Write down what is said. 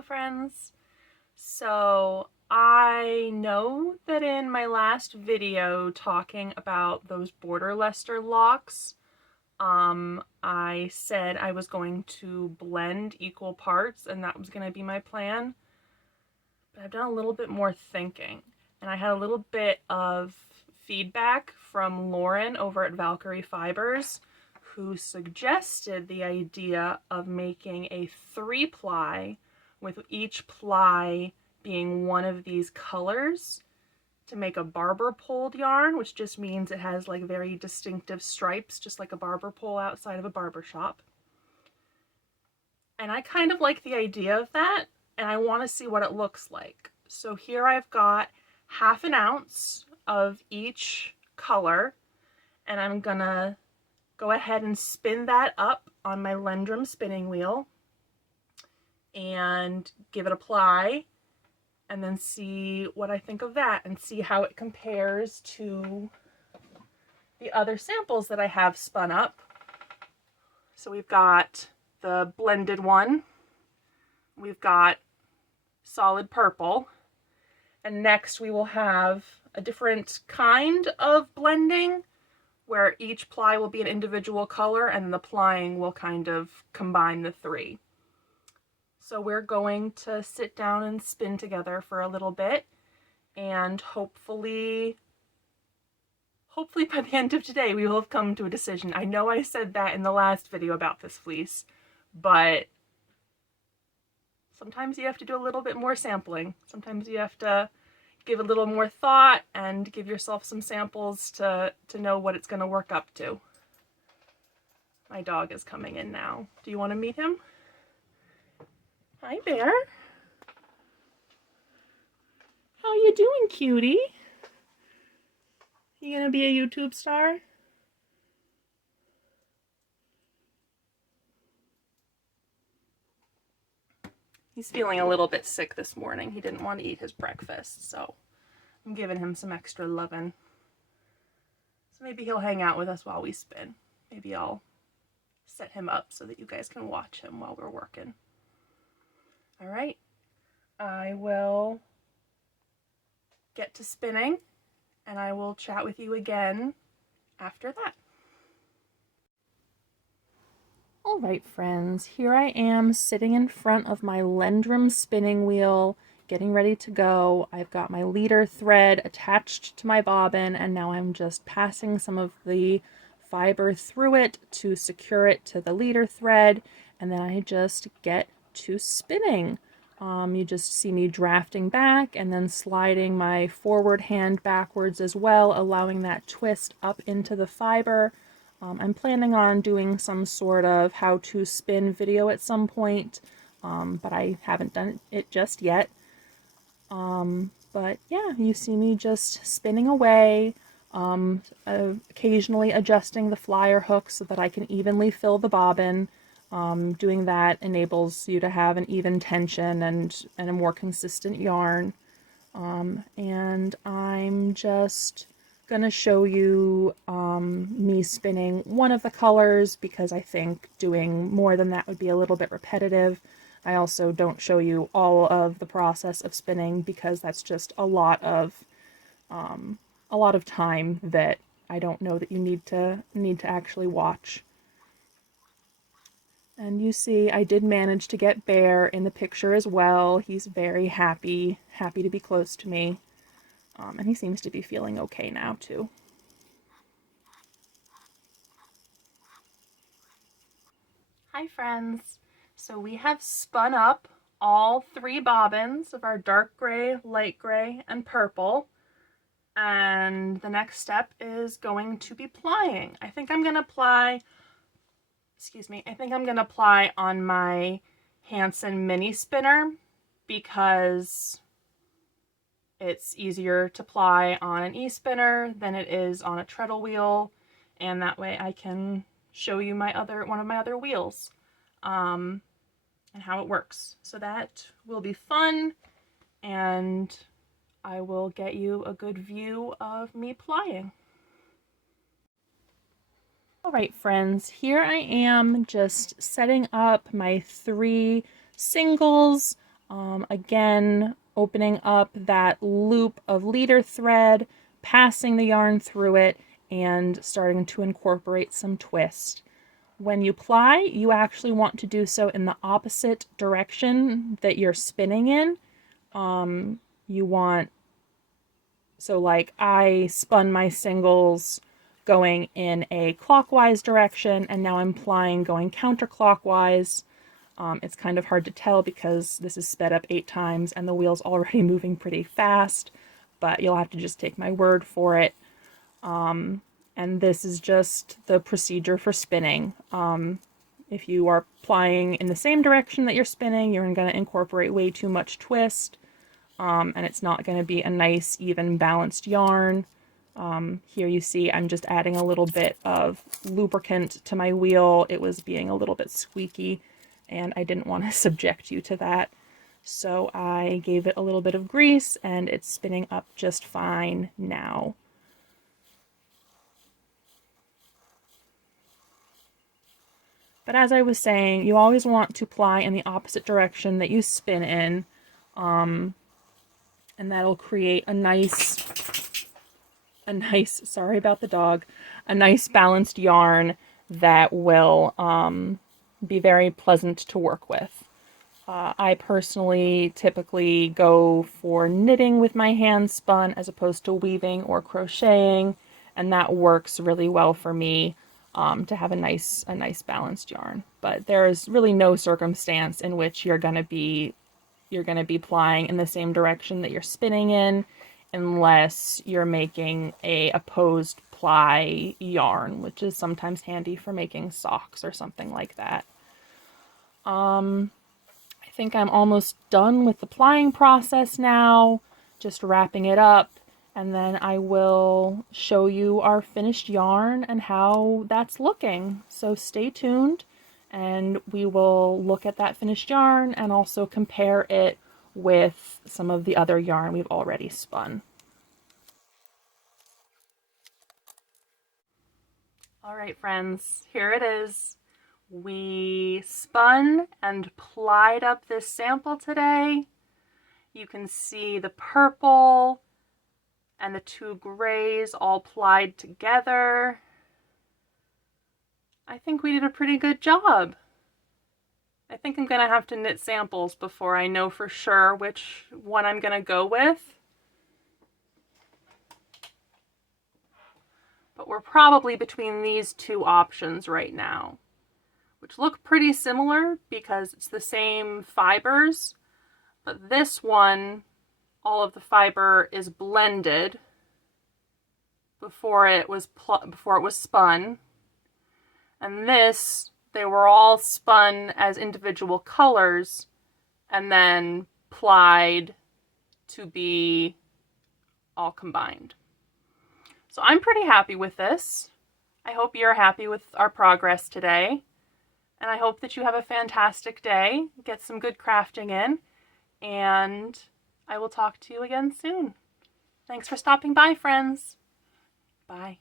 Hello friends! So I know that in my last video talking about those Border Leicester locks, I said I was going to blend equal parts and that was going to be my plan. But I've done a little bit more thinking and I had a little bit of feedback from Lauren over at Valkyrie Fibers, who suggested the idea of making a 3-ply with each ply being one of these colors to make a Barber pulled yarn, which just means it has like very distinctive stripes, just like a barber pole outside of a barber shop. And I kind of like the idea of that, and I want to see what it looks like. So here I've got 1/2 ounce of each color, and I'm gonna go ahead and spin that up on my Lendrum spinning wheel and give it a ply, and then see what I think of that and see how it compares to the other samples that I have spun up. So we've got the blended one, we've got solid purple, and next we will have a different kind of blending where each ply will be an individual color and the plying will kind of combine the three. So we're going to sit down and spin together for a little bit, and hopefully by the end of today we will have come to a decision. I know I said that in the last video about this fleece, but sometimes you have to do a little bit more sampling. Sometimes you have to give a little more thought and give yourself some samples to know what it's going to work up to. My dog is coming in now. Do you want to meet him? Hi, Bear. How you doing, cutie? You gonna be a YouTube star? He's feeling a little bit sick this morning. He didn't want to eat his breakfast, so I'm giving him some extra lovin'. So maybe he'll hang out with us while we spin. Maybe I'll set him up so that you guys can watch him while we're working. All right, I will get to spinning and I will chat with you again after that. All right, friends, here I am sitting in front of my Lendrum spinning wheel, getting ready to go. I've got my leader thread attached to my bobbin, and now I'm just passing some of the fiber through it to secure it to the leader thread, and then I just get to spinning. You just see me drafting back and then sliding my forward hand backwards as well, allowing that twist up into the fiber. I'm planning on doing some sort of how to spin video at some point, but I haven't done it just yet. But yeah, you see me just spinning away, occasionally adjusting the flyer hook so that I can evenly fill the bobbin. Doing that enables you to have an even tension and a more consistent yarn. And I'm just gonna show you me spinning one of the colors because I think doing more than that would be a little bit repetitive. I also don't show you all of the process of spinning because that's just a lot of time that I don't know that you need to actually watch. And you see I did manage to get Bear in the picture as well. He's very happy to be close to me. And he seems to be feeling okay now too. Hi friends! So we have spun up all 3 bobbins of our dark gray, light gray, and purple. And the next step is going to be plying. I think I'm going to ply on my Hanson mini spinner because it's easier to ply on an e-spinner than it is on a treadle wheel, and that way I can show you one of my other wheels and how it works. So that will be fun, and I will get you a good view of me plying. All right, friends, here I am just setting up my 3 singles. Again, opening up that loop of leader thread, passing the yarn through it, and starting to incorporate some twist. When you ply, you actually want to do so in the opposite direction that you're spinning in. You want, so like I spun my singles going in a clockwise direction, and now I'm plying going counterclockwise. It's kind of hard to tell because this is sped up 8 times and the wheel's already moving pretty fast, but you'll have to just take my word for it. And this is just the procedure for spinning. If you are plying in the same direction that you're spinning, you're going to incorporate way too much twist, and it's not going to be a nice, even, balanced yarn. Here you see I'm just adding a little bit of lubricant to my wheel. It was being a little bit squeaky, and I didn't want to subject you to that. So I gave it a little bit of grease, and it's spinning up just fine now. But as I was saying, you always want to ply in the opposite direction that you spin in, and that'll create a nice, sorry about the dog, a nice balanced yarn that will be very pleasant to work with. I personally typically go for knitting with my hand spun as opposed to weaving or crocheting, and that works really well for me to have a nice balanced yarn. But there is really no circumstance in which you're going to be plying in the same direction that you're spinning in, unless you're making a opposed ply yarn, which is sometimes handy for making socks or something like that. I think I'm almost done with the plying process now, just wrapping it up, and then I will show you our finished yarn and how that's looking. So stay tuned, and we will look at that finished yarn and also compare it with some of the other yarn we've already spun. All right, friends, here it is. We spun and plied up this sample today. You can see the purple and the 2 grays all plied together. I think we did a pretty good job. I think I'm gonna have to knit samples before I know for sure which one I'm gonna go with. But we're probably between these 2 options right now, which look pretty similar because it's the same fibers, but this one, all of the fiber is blended before it was spun, and this, they were all spun as individual colors and then plied to be all combined. So I'm pretty happy with this. I hope you're happy with our progress today. And I hope that you have a fantastic day, get some good crafting in, and I will talk to you again soon. Thanks for stopping by, friends. Bye.